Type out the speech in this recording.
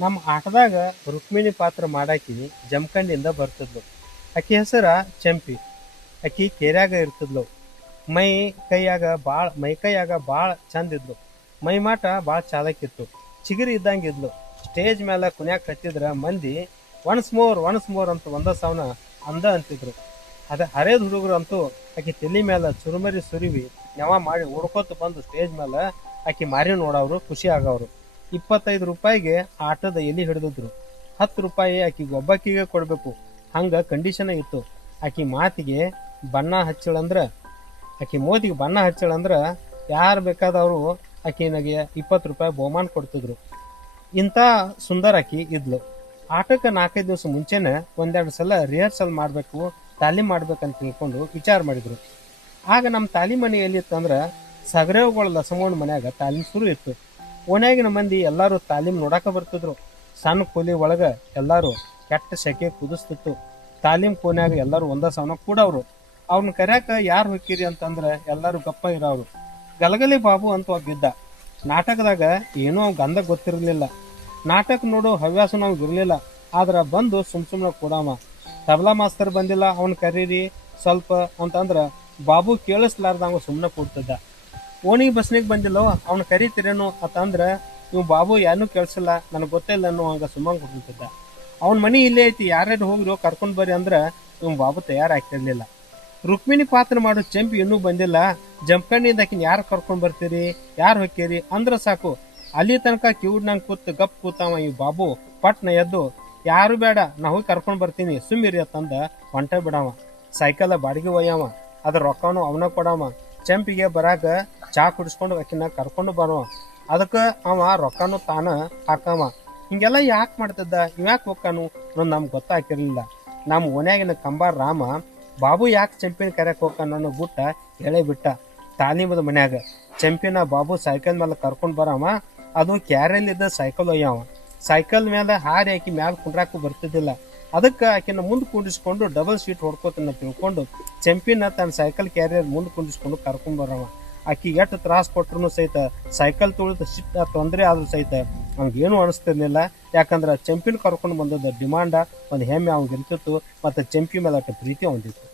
ನಮ್ಮ ಆಟದಾಗ ರುಕ್ಮಿಣಿ ಪಾತ್ರ ಮಾಡಾಕಿ ಜಮಖಂಡಿಂದ ಬರ್ತಿದ್ಲು. ಆಕಿ ಹೆಸರ ಚಂಪಿ. ಆಕಿ ಕೇರ್ಯಾಗ ಇರ್ತಿದ್ಲು. ಮೈ ಕೈಯಾಗ ಭಾಳ ಚಂದ ಇದ್ಲು. ಮೈ ಮಾಟ ಭಾಳ ಚಾಲಕಿತ್ತು. ಚಿಗಿರಿ ಇದ್ದಂಗಿದ್ಲು. ಸ್ಟೇಜ್ ಮೇಲೆ ಕುಣ್ಯಾಕ ಹತ್ತಿದ್ರ ಮಂದಿ ಒಣಸ್ ಮೋರ್ ಅಂತ ಒಂದ ಸಾವನ ಅಂದ ಅಂತಿದ್ರು. ಹರೇದ್ ಹುಡುಗರು ಅಂತೂ ಆಕಿ ತಲಿ ಮೇಲೆ ಚುರುಮರಿ ಸುರಿವಿ ನೆವ ಮಾಡಿ ಓಡ್ಕೋತ ಬಂದು ಸ್ಟೇಜ್ ಮೇಲೆ ಆಕಿ ಮಾರಿ ನೋಡವ್ರು, ಖುಷಿ ಆಗವ್ರು. 25 ರೂಪಾಯಿಗೆ ಆಟದ ಎಲಿ ಹಿಡಿದಿದ್ರು. 10 ರೂಪಾಯಿ ಆಕಿಗೆ ಒಬ್ಬಾಕಿಗೆ ಕೊಡ್ಬೇಕು, ಹಂಗ ಕಂಡೀಷನ್ ಇತ್ತು. ಆಕಿ ಮಾತಿಗೆ ಬಣ್ಣ ಹಚ್ಚಳಂದ್ರ ಆಕಿ ಮೋದಿಗೆ ಬಣ್ಣ ಹಚ್ಚಳಂದ್ರ ಯಾರು ಬೇಕಾದವರು ಆಕಿನಗೆ 20 ರೂಪಾಯಿ ಬಹುಮಾನ ಕೊಡ್ತಿದ್ರು. ಇಂಥ ಸುಂದರ ಆಕಿ ಇದ್ಲು. ಆಟಕ್ಕೆ 4-5 ದಿವಸ ಮುಂಚೆನೆ ಒಂದೆರಡು ಸಲ ರಿಹರ್ಸಲ್ ಮಾಡಬೇಕು, ತಾಲೀಮ್ ಮಾಡ್ಬೇಕಂತ ತಿಳ್ಕೊಂಡು ವಿಚಾರ ಮಾಡಿದ್ರು. ಆಗ ನಮ್ಮ ತಾಲೀಮ್ ಮನೆ ಎಲ್ಲಿತ್ತಂದ್ರೆ ಸಗರೇವುಗಳ ಲಸಮೋಣ ಮನ್ಯಾಗ ತಾಲೀಮ್ ಶುರು ಇತ್ತು. ಓಣ್ಯಾಗಿನ ಮಂದಿ ಎಲ್ಲರೂ ತಾಲೀಮ್ ನೋಡಾಕ ಬರ್ತಿದ್ರು. ಸಣ್ಣ ಕೂಲಿ ಒಳಗ ಎಲ್ಲರೂ ಕೆಟ್ಟ ಸೆಕೆ ಕುದಿಸ್ತಿತ್ತು. ತಾಲೀಮ್ ಕೋನ್ಯಾಗ ಎಲ್ಲರೂ ಒಂದ ಸವನ ಕೂಡವ್ರು. ಅವ್ರನ್ನ ಕರ್ಯಾಕ ಯಾರು ಹೊಕ್ಕಿರಿ ಅಂತಂದ್ರೆ ಎಲ್ಲರೂ ಗಪ್ಪ ಇರೋರು. ಗಲಗಲಿ ಬಾಬು ಅಂತ ಒಬ್ಬಿದ್ದ. ನಾಟಕದಾಗ ಏನೋ ಗಂಧ ಗೊತ್ತಿರಲಿಲ್ಲ. ನಾಟಕ ನೋಡೋ ಹವ್ಯಾಸ ನಮ್ಗೆ ಇರಲಿಲ್ಲ. ಆದ್ರೆ ಬಂದು ಸುಮ್ನೆ ಕೂಡಾಮ. ತಬಲಾ ಮಾಸ್ತರ್ ಬಂದಿಲ್ಲ, ಅವನ್ ಕರೀರಿ ಸ್ವಲ್ಪ ಅಂತಂದ್ರ ಬಾಬು ಕೇಳಿಸ್ಲಾರ್ದಂಗ ಸುಮ್ಮನೆ ಕೂಡ್ತಿದ್ದ. ಓಣಿಗೆ ಬಸ್ನಿಗೆ ಬಂದಿಲ್ಲೋ ಅವ್ನ ಕರಿತೀರೇನು ಅಂತಂದ್ರ ಇವ್ ಬಾಬು ಏನೂ ಕೇಳಿಸಿಲ್ಲ, ನನಗೆ ಗೊತ್ತಿಲ್ಲ ಅನ್ನೋ ಹಂಗ ಸುಮ್ಮನೆ ಕೂಡ್ತಿದ್ದ. ಅವ್ನ ಮನಿ ಇಲ್ಲೇ ಐತಿ, ಯಾರ್ಯಾರು ಹೋಗಿರೋ ಕರ್ಕೊಂಡ್ ಬರ್ರಿ ಅಂದ್ರ ಇವ್ ಬಾಬು ತಯಾರಾಗ್ತಿರ್ಲಿಲ್ಲ. ರುಕ್ಮಿಣಿ ಪಾತ್ರ ಮಾಡೋ ಚಂಪಿ ಇನ್ನೂ ಬಂದಿಲ್ಲ, ಜಂಪಣ್ಣಿಂದ ಆಕಿನ ಯಾರು ಕರ್ಕೊಂಡ್ ಬರ್ತೀರಿ, ಯಾರು ಹೊಕ್ಕೇರಿ ಅಂದ್ರ ಸಾಕು. ಅಲ್ಲಿ ತನಕ ಕಿವುಡ್ನಂಗ್ ಕೂತ್ ಗಪ್ ಕೂತಾವ ಈ ಬಾಬು. ಪಟ್ನ ಎದ್ದು ಯಾರು ಬೇಡ, ನಾ ಹೋಗಿ ಕರ್ಕೊಂಡ್ ಬರ್ತೀನಿ ಸುಮ್ಮಿರಿ ಅಂತಂದ ಹೊಂಟ ಬಿಡವ. ಸೈಕಲ್ ಬಾಡಿಗೆ ಒಯ್ಯವ, ಅದ್ರ ರೊಕ್ಕನು ಅವನ ಕೊಡವ. ಚಂಪಿಗೆ ಬರಾಕ ಚಾ ಕುಡಿಸ್ಕೊಂಡು ಆಕಿನ ಕರ್ಕೊಂಡು ಬರವ. ಅದಕ್ಕ ಅವ ರೊಕ್ಕನು ತಾನ ಹಾಕವ. ಹಿಂಗೆಲ್ಲ ಯಾಕೆ ಮಾಡ್ತಿದ್ದ, ಇವ್ಯಾಕೆ ಹೋಗ್ಕಾನು ಅನ್ನೋದು ನಮ್ಗೆ ಗೊತ್ತಾಕಿರ್ಲಿಲ್ಲ. ನಮ್ಮ ಓನ್ಯಾಗಿನ ಕಂಬಾರ ರಾಮ ಬಾಬು ಯಾಕೆ ಚಂಪಿನ ಕರ್ಯಾಕ್ ಹೋಗ್ಕಾನು ಅನ್ನೋ ಗುಟ್ಟ ಹೇಳೇ ಬಿಟ್ಟ. ತಾಲೀಮದ ಮನ್ಯಾಗ ಚಂಪಿನ ಬಾಬು ಸೈಕಲ್ ಮೇಲೆ ಕರ್ಕೊಂಡ್ ಬರವ. ಅದು ಕ್ಯಾರಲ್ಲಿದ್ದ ಸೈಕಲ್ ಒಯ್ಯವ. ಸೈಕಲ್ ಮೇಲೆ ಹಾರಿ ಆಕಿ ಮ್ಯಾಲ ಕುಂಡ್ರಾಕು ಬರ್ತಿದ್ದಿಲ್ಲ. ಅದಕ್ಕೆ ಆಕಿನ ಮುಂದೆ ಕುಂಡಿಸ್ಕೊಂಡು ಡಬಲ್ ಸೀಟ್ ಹೊಡ್ಕೋತನ್ನ ತಿಳ್ಕೊಂಡು ಚಂಪಿನ ತನ್ನ ಸೈಕಲ್ ಕ್ಯಾರಿಯರ್ ಮುಂದೆ ಕುಂಡಿಸ್ಕೊಂಡು ಕರ್ಕೊಂಡ್ ಬರವ. ಆಕಿ ಎಷ್ಟು ತ್ರಾಸ ಕೊಟ್ರು ಸಹಿತ, ಸೈಕಲ್ ತುಳಿದ ಸಿಟ್ಟ ತೊಂದರೆ ಆದ್ರೂ ಸಹಿತ ಅವ್ನಿಗೇನು ಅನಿಸ್ತಿರ್ಲಿಲ್ಲ. ಯಾಕಂದ್ರೆ ಚಂಪಿನ ಕರ್ಕೊಂಡು ಬಂದದ ಡಿಮಾಂಡ ಒಂದು ಹೆಮ್ಮೆ ಅವ್ನಿಗೆ ಇರ್ತಿತ್ತು, ಮತ್ತು ಚಂಪಿ ಮೇಲೆ ಅಷ್ಟು ಪ್ರೀತಿ ಹೊಂದಿತ್ತು.